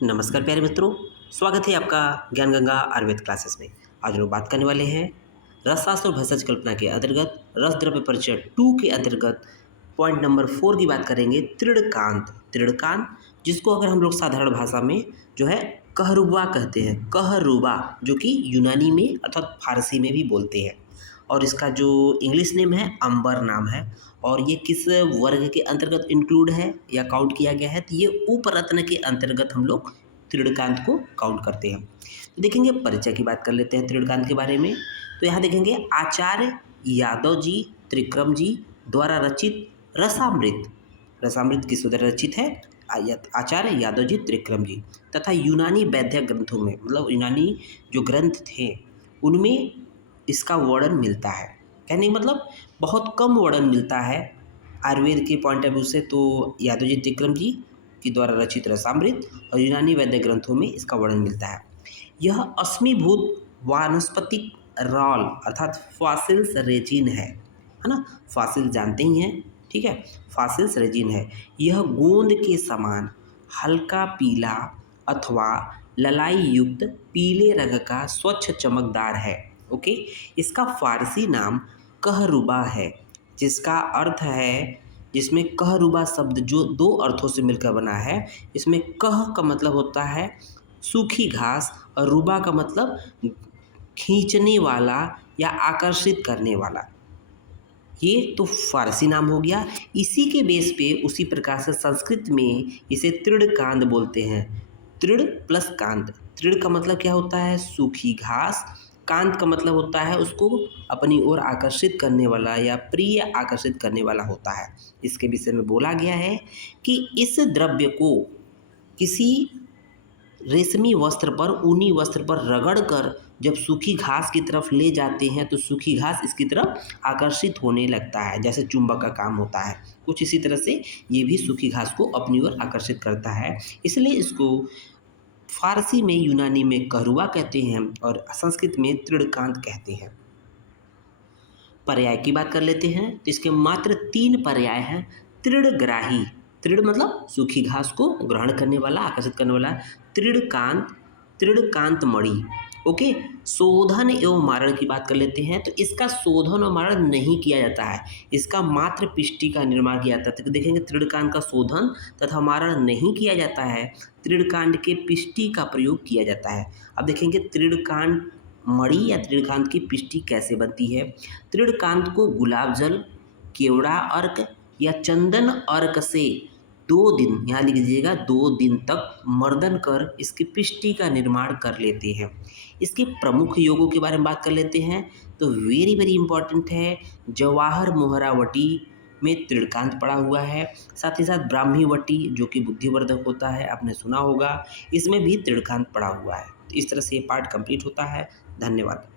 नमस्कार प्यारे मित्रों, स्वागत है आपका ज्ञान गंगा आयुर्वेद क्लासेस में। आज हम लोग बात करने वाले हैं रसशास्त्र और भेषज कल्पना के अंतर्गत रस द्रव्य परिचय 2 के अंतर्गत पॉइंट नंबर 4 की बात करेंगे। तृणकांत। तृणकांत जिसको अगर हम लोग साधारण भाषा में जो है कहरुबा कहते हैं, कहरुबा, जो कि यूनानी में अर्थात फारसी में भी बोलते हैं। और इसका जो इंग्लिश नेम है अंबर नाम है। और ये किस वर्ग के अंतर्गत इंक्लूड है या काउंट किया गया है, तो ये उपरत्न के अंतर्गत हम लोग तृणकांत को काउंट करते हैं। तो देखेंगे परिचय की बात कर लेते हैं तृणकांत के बारे में। तो यहाँ देखेंगे आचार्य यादव जी त्रिक्रम जी द्वारा रचित रसामृत। रसामृत किस द्वारा रचित है? आचार्य यादव जी त्रिक्रम जी। तथा यूनानी वैद्य ग्रंथों में, मतलब यूनानी जो ग्रंथ थे उनमें इसका वर्णन मिलता है। कहने का मतलब बहुत कम वर्णन मिलता है आयुर्वेद के पॉइंट ऑफ व्यू से। तो यादव जी त्रिक्रम जी के द्वारा रचित रसामृत और यूनानी वैद्य ग्रंथों में इसका वर्णन मिलता है। यह अश्मीभूत वानस्पतिक रॉल अर्थात फॉसिल्स रेजिन है ना। फॉसिल जानते ही हैं, ठीक है। फॉसिल्स रेजिन है। यह गोंद के समान हल्का पीला अथवा ललाई युक्त पीले रंग का स्वच्छ चमकदार है। ओके, इसका फारसी नाम कहरुबा है, जिसका अर्थ है, जिसमें कहरुबा शब्द जो दो अर्थों से मिलकर बना है। इसमें कह का मतलब होता है सूखी घास और रुबा का मतलब खींचने वाला या आकर्षित करने वाला। ये तो फारसी नाम हो गया। इसी के बेस पे उसी प्रकार से संस्कृत में इसे तृणकांत बोलते हैं। तृण प्लस कांत। तृण का मतलब क्या होता है? सूखी घास। कांत का मतलब होता है उसको अपनी ओर आकर्षित करने वाला या प्रिय आकर्षित करने वाला होता है। इसके विषय में बोला गया है कि इस द्रव्य को किसी रेशमी वस्त्र पर, ऊनी वस्त्र पर रगड़कर जब सूखी घास की तरफ ले जाते हैं तो सूखी घास इसकी तरफ आकर्षित होने लगता है, जैसे चुंबक का काम होता है। कुछ इसी तरह से ये भी सूखी घास को अपनी ओर आकर्षित करता है। इसलिए इसको फारसी में, यूनानी में कहरुआ कहते हैं और संस्कृत में तृणकांत कहते हैं। पर्याय की बात कर लेते हैं तो इसके मात्र 3 पर्याय हैं। तृणग्राही। तृण मतलब सूखी घास को ग्रहण करने वाला, आकर्षित करने वाला। तृणकांत, तृणकांत मणि। ओके, शोधन एवं मारण की बात कर लेते हैं तो इसका शोधन और मारण नहीं किया जाता है। इसका मात्र पिष्टि का निर्माण किया जाता है। तो देखेंगे तृणकांत का शोधन तथा मारण नहीं किया जाता है, तृणकांड के पिष्टि का प्रयोग किया जाता है। अब देखेंगे तृणकांड मणि या तृणकांत की पिष्टि कैसे बनती है। तृणकांत को गुलाब जल, केवड़ा अर्क या चंदन अर्क से 2 दिन, यहाँ लिख दीजिएगा 2 दिन तक मर्दन कर इसकी पिष्टि का निर्माण कर लेते हैं। इसके प्रमुख योगों के बारे में बात कर लेते हैं तो वेरी वेरी इंपॉर्टेंट है। जवाहर मोहरावटी में तृणकांत पड़ा हुआ है। साथ ही साथ ब्राह्मीवटी जो कि बुद्धिवर्धक होता है, आपने सुना होगा, इसमें भी तृणकांत पड़ा हुआ है। तो इस तरह से ये पार्ट कंप्लीट होता है। धन्यवाद।